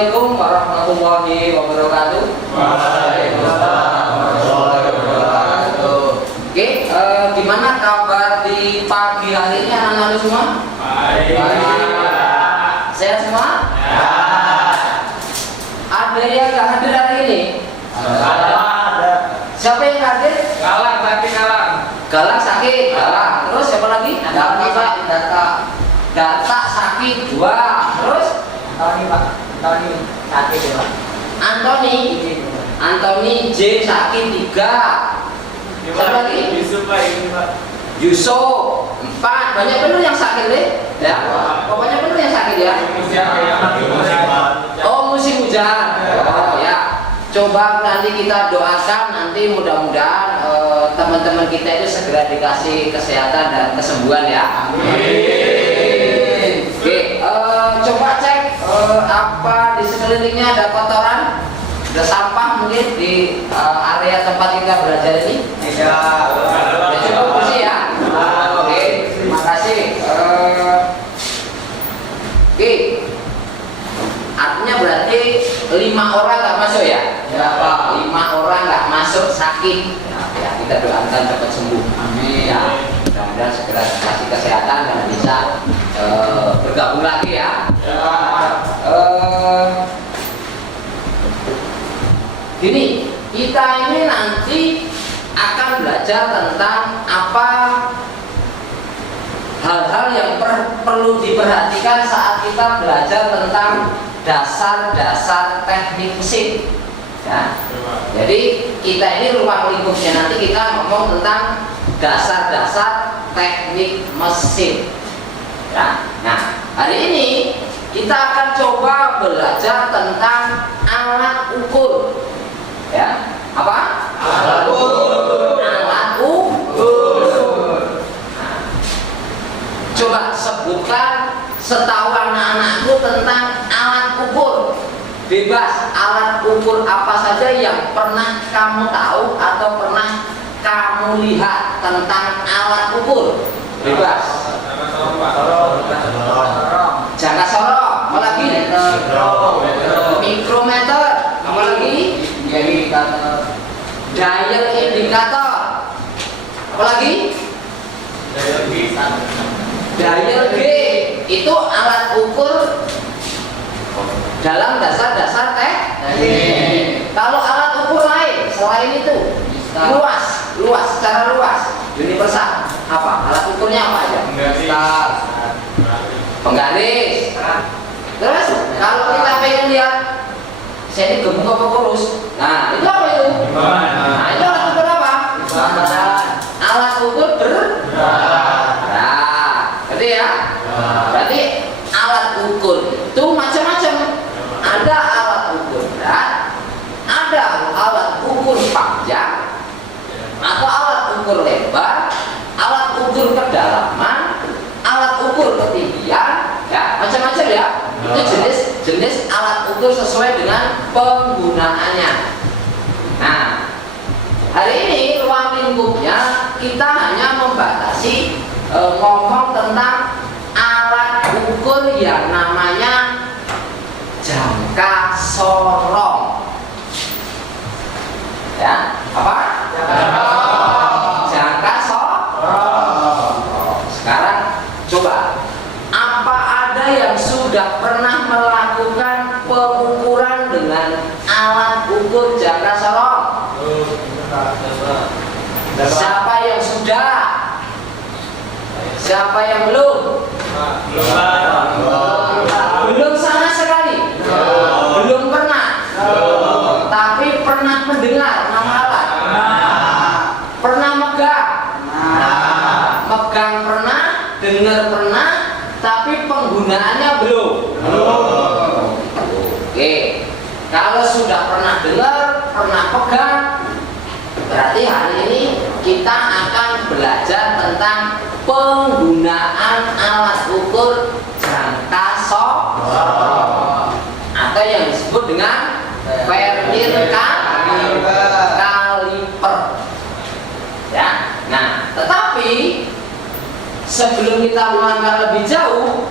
Assalamualaikum warahmatullahi wabarakatuh. Waalaikumsalam warahmatullahi wabarakatuh. Oke, gimana kabar di pagi hari ini anak-anak semua? Baik. Sehat semua? Ya. Ada yang nggak hadir hari ini? Ada. Siapa yang hadir? Galang tapi galang. Galang sakit, Galang. Terus siapa lagi? Data sakit 2. Terus? Tony sakit ya Pak. Antoni J sakit 3. Siapa lagi? Yusuf Pak ini Pak. Yusuf 4. Banyak benar yang sakit deh. Ya. Pokoknya benar yang sakit ya. Oh, musim hujan. Oh ya. Coba nanti kita doakan nanti mudah-mudahan teman-teman kita itu segera dikasih kesehatan dan kesembuhan ya. Amin. Oke, coba cek apa di sekelilingnya ada kotoran, ada sampah mungkin di area tempat kita belajar ini. Tidak. Ya, cukup bersih ya. Oke, terima kasih. Oke, artinya berarti 5 orang nggak masuk ya? Ya Pak. 5 orang nggak masuk sakit. Ya, kita doakan cepat sembuh. Amin. Ya, mudah-mudahan segera dikasih kesehatan dan bisa bergabung lagi ya. Ya Pak. Gini, kita ini nanti akan belajar tentang apa hal-hal yang perlu diperhatikan saat kita belajar tentang dasar-dasar teknik mesin. Ya. Jadi kita ini ruang lingkupnya nanti kita ngomong tentang dasar-dasar teknik mesin. Ya. Nah, hari ini kita akan coba belajar tentang alat ukur. Ya, apa? Alat ukur. Alat ukur. Nah, coba sebutkan setahu anak-anakku tentang alat ukur. Bebas, alat ukur apa saja yang pernah kamu tahu atau pernah kamu lihat tentang alat ukur. Bebas. Jangka sorong, apa lagi? Mikrometer, apa lagi? Dial indikator, apa lagi? Dial G, itu alat ukur dalam dasar-dasar teknik. Kalau alat ukur lain selain itu luas, secara luas, universal. Apa? Alat ukurnya apa aja? Penggaris. Terus kalau kita pengen lihat saya ini gemuk apa kurus, nah itu apa itu? Nah itu alat ukur apa? Alat ukur berat. Berarti ya? Berarti alat ukur itu macam-macam. Ada alat ukur berat, ada alat ukur panjang, atau alat ukur lebar, alat ukur kedalaman, alat ukur ketinggian, ya macam-macam ya. Itu jenis alat ukur sesuai dengan penggunaannya. Nah, hari ini ruang lingkupnya kita hanya membatasi ngomong tentang alat ukur yang namanya jangka sorong. Ya, apa? Jangka sorong. Sekarang coba, apa ada yang sudah pernah melakukan pengukuran dengan alat ukur jangka sorong? Siapa yang sudah? Siapa yang belum? Belum sama sekali. Belum pernah. Tapi pernah mendengar nama alat. Pernah megang. Megang pernah, dengar pernah, tapi penggunaannya belum. Oke. Kalau sudah pernah dengar, pernah pegang, berarti hari ini kita akan belajar tentang penggunaan alat ukur jangka sorong atau yang disebut dengan vernier kaliper. Ya. Nah, tetapi sebelum kita melangkah lebih jauh,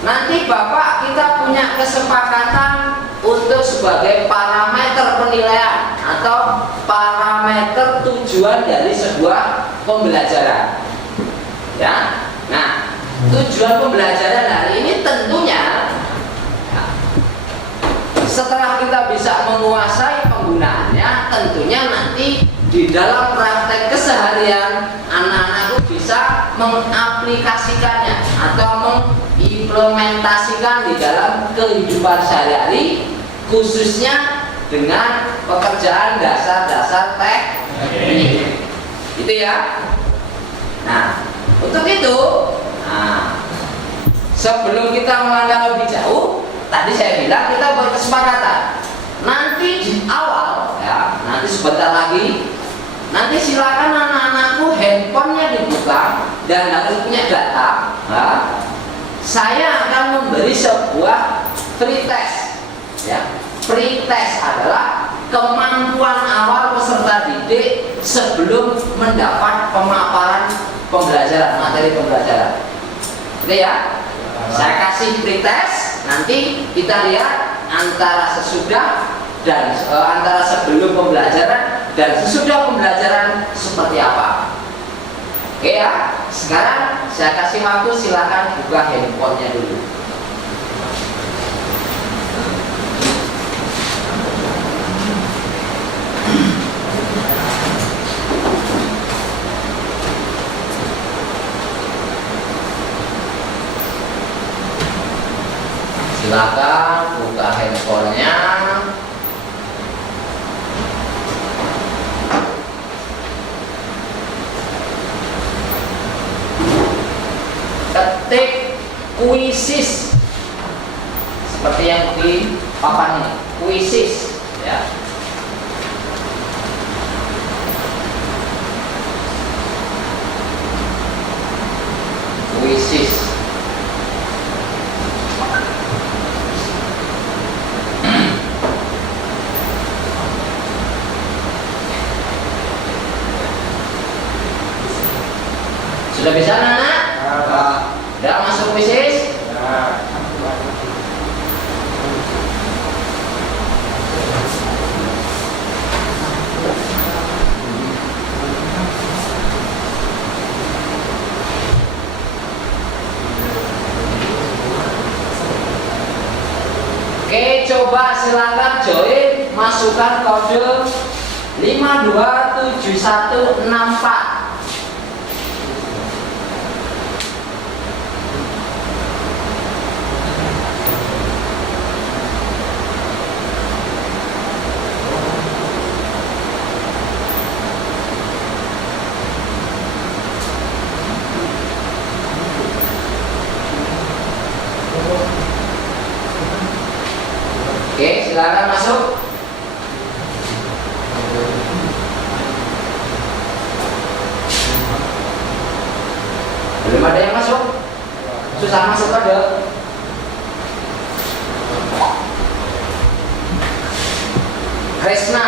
nanti Bapak kita punya kesepakatan untuk sebagai parameter penilaian atau parameter tujuan dari sebuah pembelajaran. Ya. Nah, tujuan pembelajaran hari ini tentunya setelah kita bisa menguasai penggunaannya, tentunya nanti di dalam praktek keseharian anak-anak bisa mengaplikasikannya atau mengimplementasikan di dalam kehidupan sehari-hari, khususnya dengan pekerjaan dasar-dasar teknik. Gitu ya. Nah, untuk itu, sebelum kita melangkah lebih jauh, tadi saya bilang kita berkesepakatan nanti di awal ya, nanti sebentar lagi, nanti silakan anak-anakku handphonenya dibuka dan harus punya data. Saya akan memberi sebuah free test. Ya, free test adalah kemampuan awal peserta didik sebelum mendapat pemaparan pembelajaran, materi pembelajaran. Oke ya, saya kasih free test. Nanti kita lihat antara sesudah dan antara sebelum pembelajaran dan sesudah pembelajaran seperti apa. Oke ya, sekarang saya kasih waktu, silakan buka handphonenya dulu. Silakan buka handphonenya. Ketik kuisis seperti yang di papan ini, kuisis ya. Kuisis. Sudah bisa anak? Udah masuk kuisis? Oke, coba silakan join, masukkan kode 527164. Oke, silakan masuk. Belum ada yang masuk? Susah masuk ada. Kresna,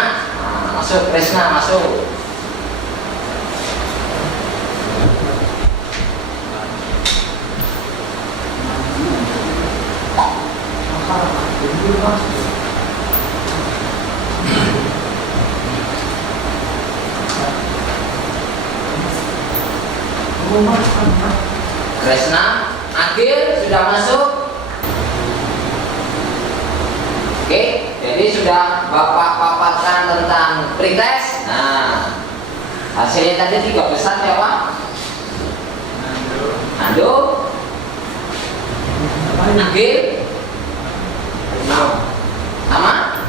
masuk Kresna, masuk. Kresna, Akhil sudah masuk. Oke, jadi sudah Bapak paparkan tentang pretest. Nah, hasilnya tadi 3 besar ya Pak. Ando, Akhil, sama?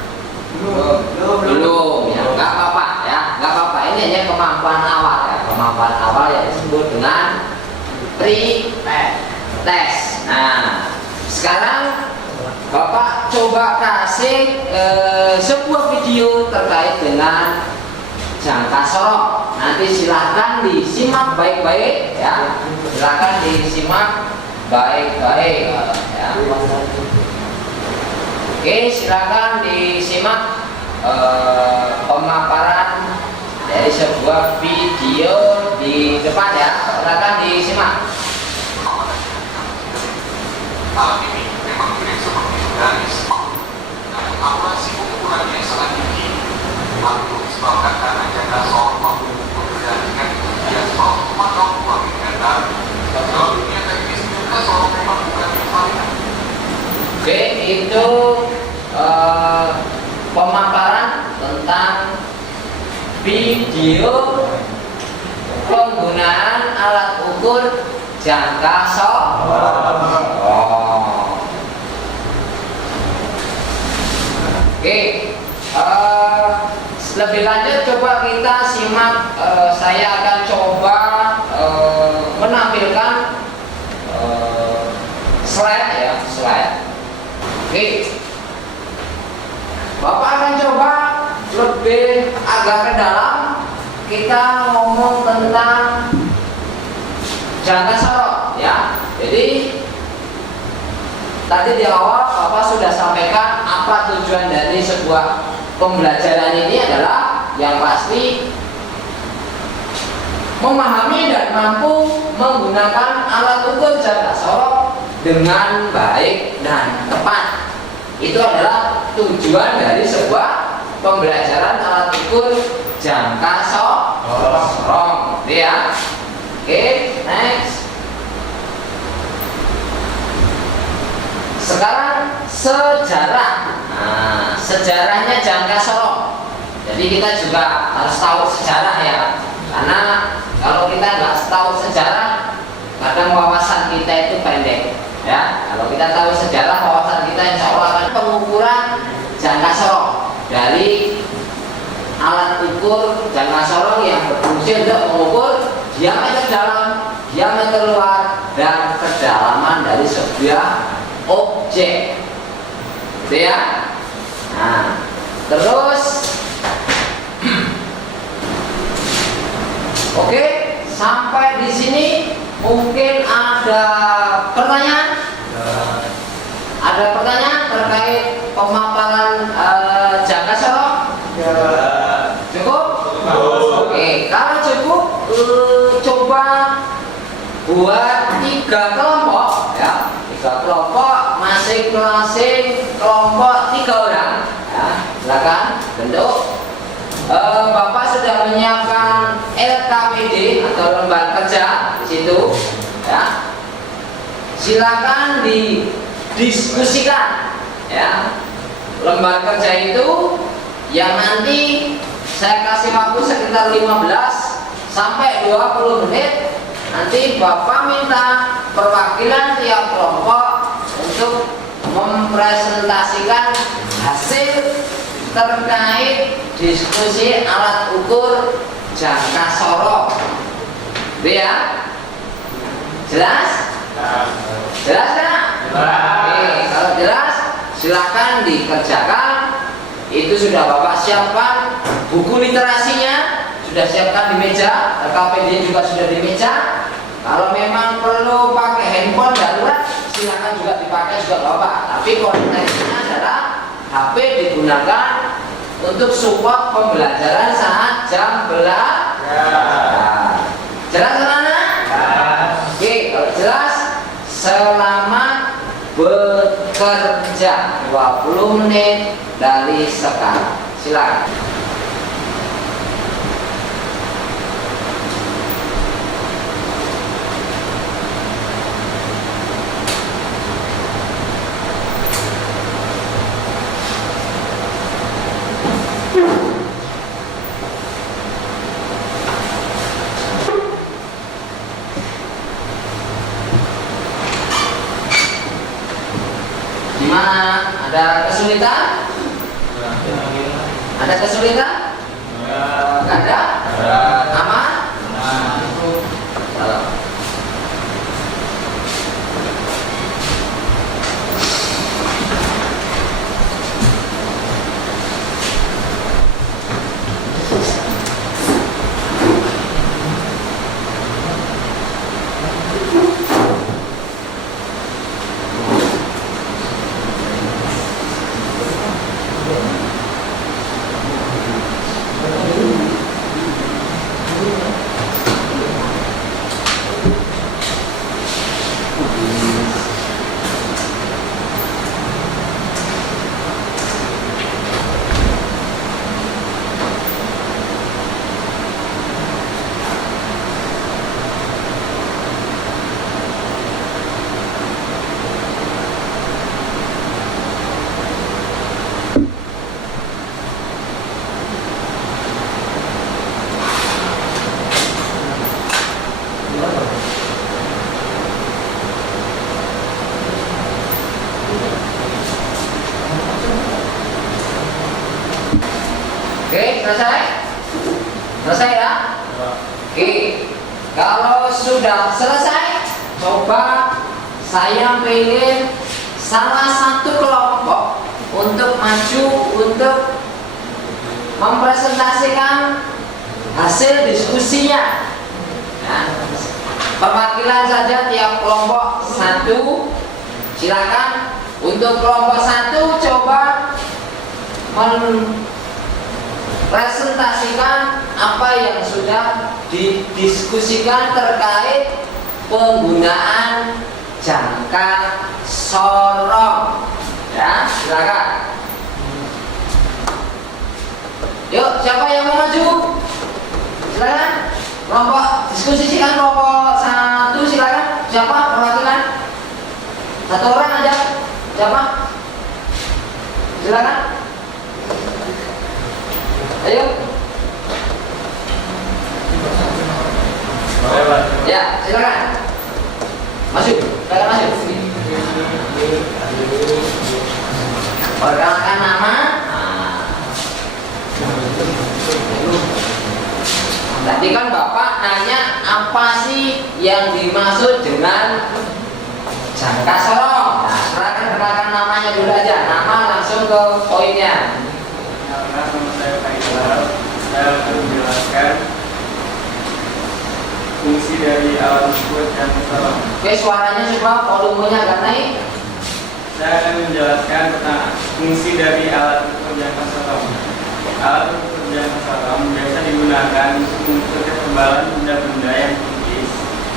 Belum ya, nggak apa-apa ya, nggak apa-apa. Ini hanya kemampuan awal ya, kemampuan awal yang disebut dengan pre-test. Nah, sekarang Bapak coba kasih sebuah video terkait dengan jangka sorong. Nanti silahkan disimak baik-baik ya, silahkan disimak baik-baik ya. Oke, silakan disimak pemaparan dari sebuah video di depan ya. Silakan disimak. Alat ini memang mirip seperti garis, namun akurasi pengukurannya sangat tinggi. Hal itu disebabkan karena jangka soal mampu mengendalikan ketinggian soal 0,02 mm. Dalam dunia teknis juga soal memang bukan infrared. Oke, itu pemaparan tentang video penggunaan alat ukur jangka sorong. Oke, lebih lanjut coba kita simak. Saya akan coba menampilkan slide ya, slide. Oke, Bapak akan coba lebih agak ke dalam. Kita ngomong tentang jangka sorong ya. Jadi tadi di awal Bapak sudah sampaikan apa tujuan dari sebuah pembelajaran ini adalah yang pasti memahami dan mampu menggunakan alat ukur jangka sorong dengan baik dan tepat. Itu adalah tujuan dari sebuah pembelajaran alat ukur jangka sorong, ya. Oke, next. Sekarang sejarah. Nah, sejarahnya jangka sorong. Jadi kita juga harus tahu sejarah ya, karena kalau kita nggak tahu sejarah, kadang wawasan kita itu pendek. Ya, kalau kita tahu sejarah, wawasan kita insya Allah akan pengukuran jangka sorong dari alat ukur jangka sorong yang berfungsi untuk mengukur diameter dalam, diameter luar, dan kedalaman dari sebuah objek. Gitu ya. Nah, terus oke, sampai di sini mungkin ada pertanyaan? Ada pertanyaan terkait pemaparan jangka sorong? Cukup? Oke, kalau cukup, coba buat 3 kelompok ya. 3 kelompok, masing-masing kelompok 3 orang ya. Silakan bentuk. Bapak sudah menyiapkan LKPD atau lembar kerja di situ ya. Silakan didiskusikan ya. Lembar kerja itu yang nanti saya kasih waktu sekitar 15 sampai 20 menit. Nanti Bapak minta perwakilan tiap kelompok untuk mempresentasikan hasil terkait diskusi alat ukur jangka sorong. Ya? Jelas? Jelas kan? Oke, kalau jelas silakan dikerjakan. Itu sudah Bapak siapkan buku literasinya, sudah siapkan di meja, LKPD juga sudah di meja. Kalau memang perlu pakai handphone darurat, silakan juga dipakai juga Bapak. Tapi konteksnya adalah HP digunakan untuk support pembelajaran saat jam belajar. Jelas anak-anak? Oke, kalau jelas, selamat bekerja 20 menit dari sekarang. Silakan. Gimana? Ada kesulitan? Ada kesulitan? Nggak ada? Aman? Salam. Selesai ya? Oke. Kalau sudah selesai, coba saya pilih salah satu kelompok untuk maju untuk mempresentasikan hasil diskusinya. Nah, perwakilan saja tiap kelompok satu. Silakan untuk kelompok satu coba presentasikan apa yang sudah didiskusikan terkait penggunaan jangka sorong. Ya, silakan. Yuk, siapa yang mau maju? Silakan. Kelompok diskusikan kelompok satu, silakan. Siapa perwakilan? Satu orang aja. Siapa? Silakan. Ayo. Ya, silakan. Masuk. Silakan masuk. Perkenalkan nama. Tadi kan Bapak nanya apa sih yang dimaksud dengan jangka sorong. Nah, silakan perkenalkan namanya dulu aja. Nama langsung ke poinnya. Nama saya Faisal. Saya akan menjelaskan fungsi dari alat ukur jangka sorong. Oke, suaranya coba volumenya agak naik. Saya akan menjelaskan tentang fungsi dari alat ukur jangka sorong. Alat ukur jangka sorong biasa digunakan untuk mengukur ketebalan benda-benda yang tipis,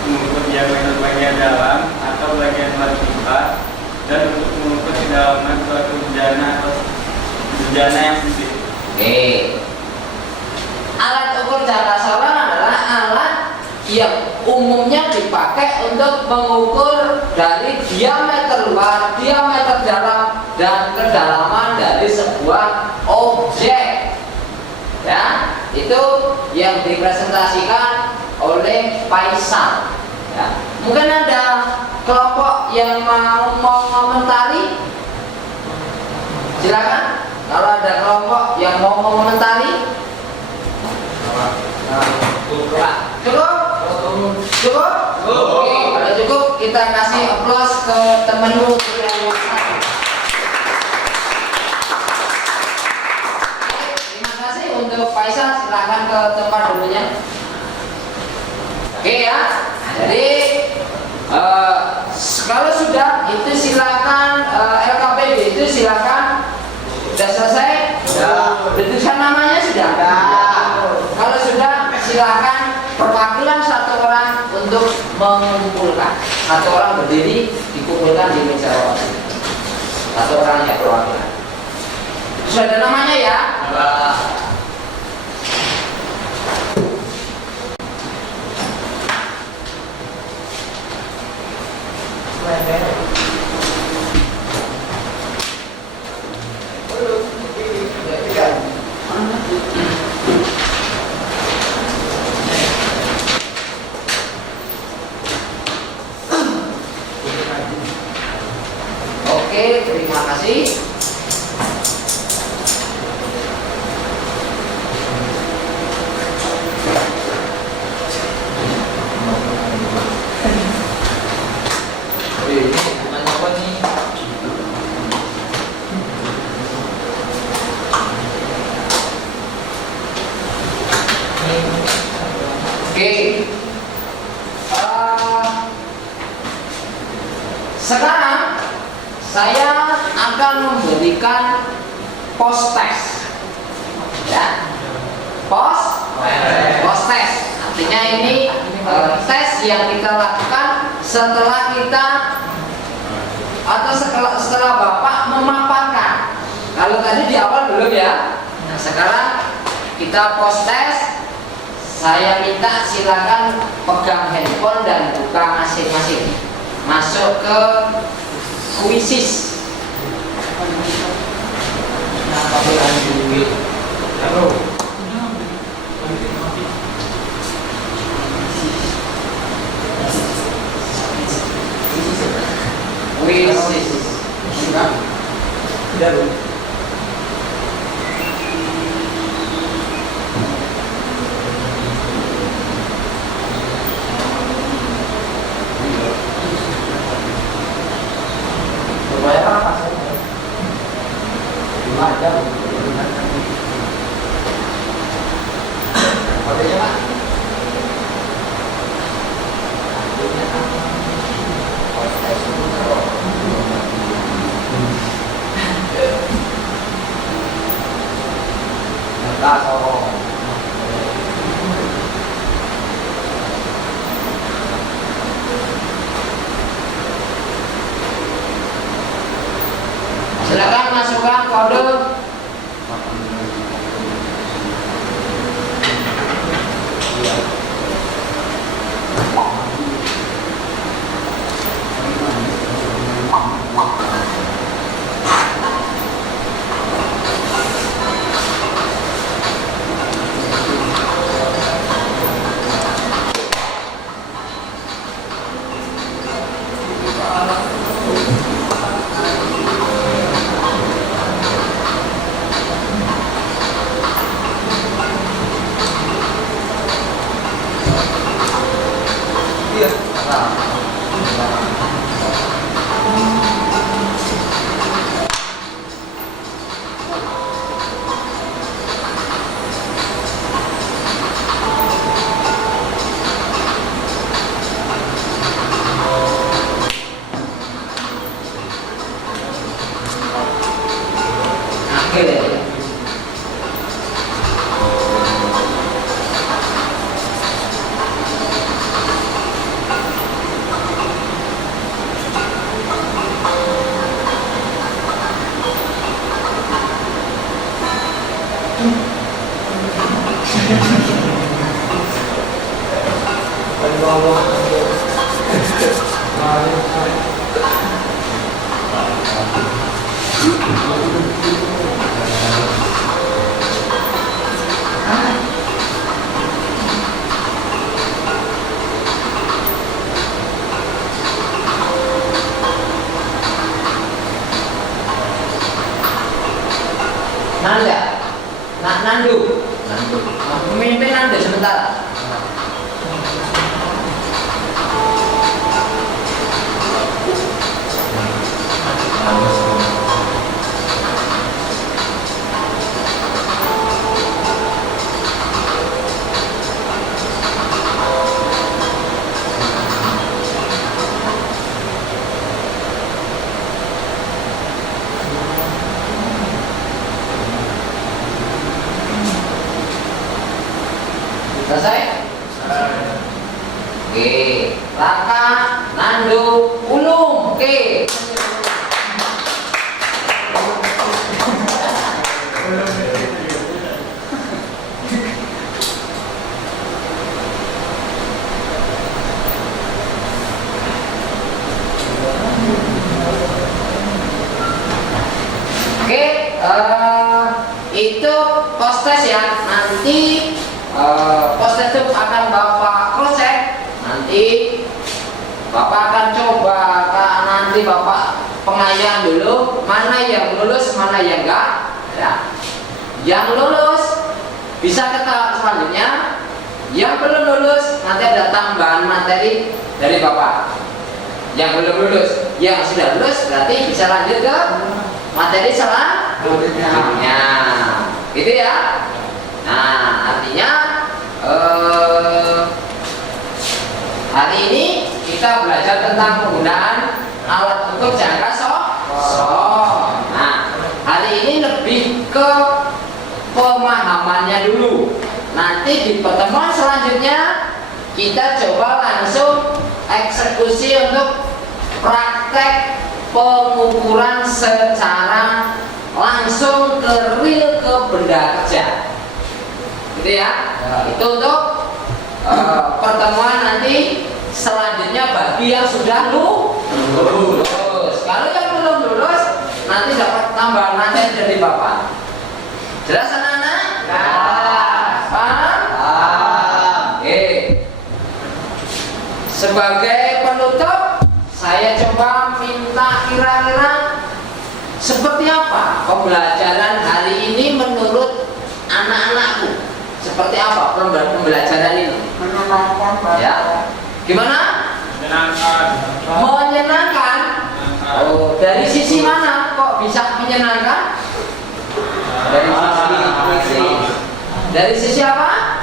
mengukur diameter bagian dalam atau bagian luar pipa, dan untuk mengukur kedalaman suatu bejana atau bejana yang sempit. Oke. Alat ukur jangka sorong adalah alat yang umumnya dipakai untuk mengukur dari diameter luar, diameter dalam, dan kedalaman dari sebuah objek. Ya, itu yang dipresentasikan oleh Faisal. Ya. Mungkin ada kelompok yang mau mengomentari. Silakan. Kalau ada kelompok yang mau mengomentari. Cukup? Cukup? Oke, kalau cukup kita kasih aplaus ke temenmu yang satu. Terima kasih untuk Faisal, silakan ke tempat dulunya. Oke ya. Jadi kalau sudah itu silakan LKPD itu silakan. Sudah selesai? Sudah. Tulisan namanya sudah? Kalau sudah silakan perwakilan satu orang untuk mengumpulkan. Satu orang berdiri dikumpulkan di meja waktu. Satu orang ya perwakilan. Sudah ada namanya ya? Oke, terima kasih. Oke. Sekarang saya akan memberikan post test. Ya. Post test. Artinya ini tes yang kita lakukan setelah kita atau setelah Bapak memaparkan. Kalau tadi di awal belum ya. Nah, sekarang kita post test. Saya minta silakan pegang handphone dan buka masing-masing. Masuk ke kuisis. Kuisis. Kodenya Pak. Silakan masukkan kode. Iya. Oke. Nanda, Nandu, pemimpin Nandu sementara. Selesai? Oke, Raka, Nandu, Ulum. Oke. Oke, itu postes ya. Nanti postes itu akan Bapak cross check. Nanti Bapak akan coba, nanti Bapak pengayaan dulu mana yang lulus, mana yang enggak. Ya. Yang lulus bisa ke tahap selanjutnya. Yang belum lulus nanti ada tambahan materi dari Bapak. Yang belum lulus, yang sudah lulus berarti bisa lanjut ke materi selanjutnya. Gitu ya. Nah, artinya hari ini kita belajar tentang penggunaan alat ukur jangka sok. Nah, hari ini lebih ke pemahamannya dulu. Nanti di pertemuan selanjutnya kita coba langsung eksekusi untuk praktek pengukuran secara langsung ke real, ke benda kerja. Gitu ya. Itu untuk pertemuan nanti selanjutnya bagi yang sudah lulus. Kalau yang belum lulus nanti dapat tambahan materi dari Bapak. Jelas anak-anak? Paham? Oke. Sebagai penutup, saya coba minta kira-kira seperti apa pembelajaran hari ini menurut anak-anakku? Seperti apa pembelajaran ini? Menyenangkan Pak. Ya. Gimana? Menyenangkan. Menyenangkan. Oh, dari sisi mana kok bisa menyenangkan? Dari sisi puisi. Dari sisi apa?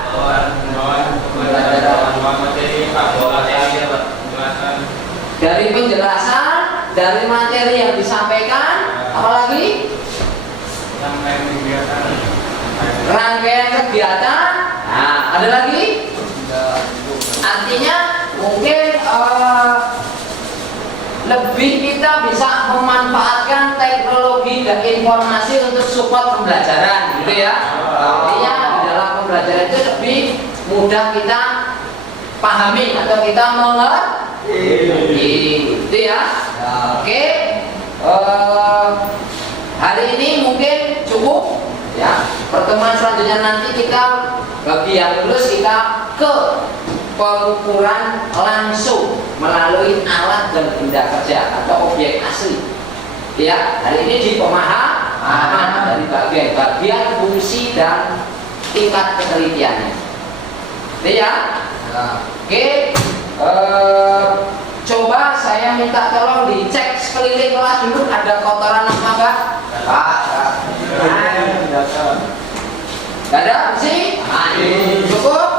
ada lagi? Artinya mungkin lebih kita bisa memanfaatkan teknologi dan informasi untuk support pembelajaran, gitu ya. Artinya di dalam pembelajaran itu lebih mudah kita pahami atau kita mengerti, gitu ya. Oke, hari ini mungkin cukup ya. Pertemuan selanjutnya nanti kita bagi yang lulus kita ke pengukuran langsung melalui alat dan benda kerja atau objek asli. Ya, hari ini di pemahaman dari bagian fungsi dan tingkat ketelitiannya. Ya. Oke. Coba saya minta tolong dicek sekeliling kelas dulu ada kotoran apa enggak? Enggak ada sih? Cukup?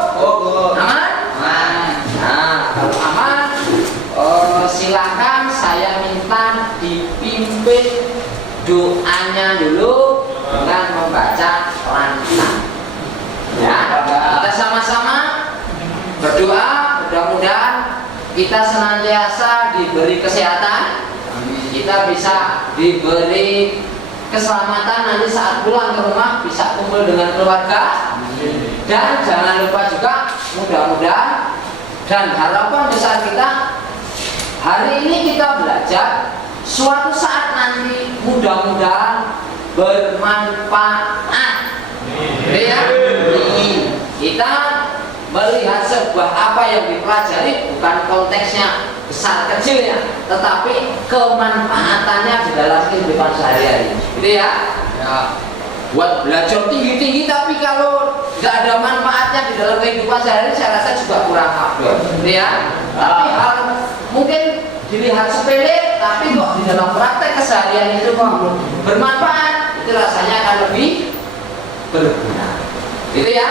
Aman? Nah, kalau aman, silakan saya minta dipimpin doanya dulu dengan membaca lantang. Ya, kita sama-sama berdoa, mudah-mudahan kita senantiasa diberi kesehatan, kita bisa diberi keselamatan nanti saat pulang ke rumah bisa kumpul dengan keluarga. Dan jangan lupa juga mudah-mudahan dan harapan besar kita hari ini kita belajar suatu saat nanti mudah-mudahan bermanfaat. Ya, kita melihat sebuah apa yang dipelajari bukan konteksnya besar kecilnya, tetapi kemanfaatannya di dalam kehidupan sehari-hari. Gitu ya. Buat belajar tinggi-tinggi tapi kalau nggak ada manfaatnya di dalam kehidupan sehari-hari saya rasa juga kurang afdol. Gitu ya. Tapi hal mungkin dilihat sepele tapi kok di dalam praktek keseharian itu kok bermanfaat, itu rasanya akan lebih berguna. Gitu ya.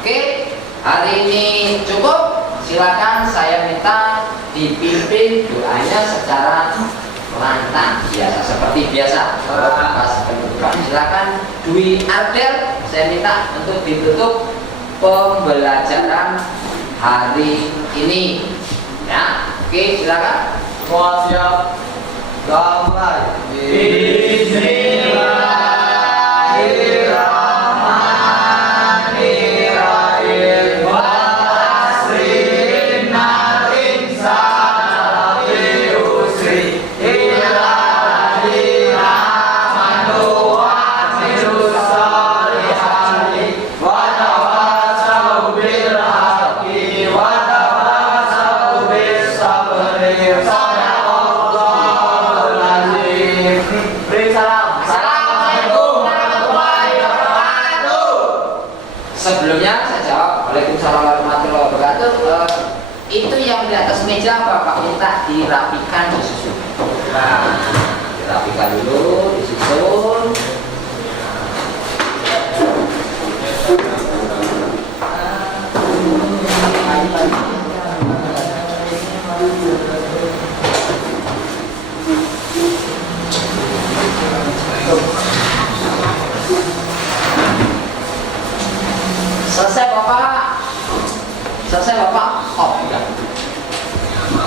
Oke. Hari ini cukup. Silakan saya minta dipimpin doanya secara lantang biasa seperti biasa. Silakan Dwi Ardel saya minta untuk ditutup pembelajaran hari ini. Ya, oke silakan. Semua siap. Damai. Sebelumnya saya jawab Waalaikumsalam warahmatullahi wabarakatuh. Itu yang di atas meja Bapak minta dirapikan, disusun. Nah, dirapikan dulu, disusun. Selesai Bapak? Oh, udah.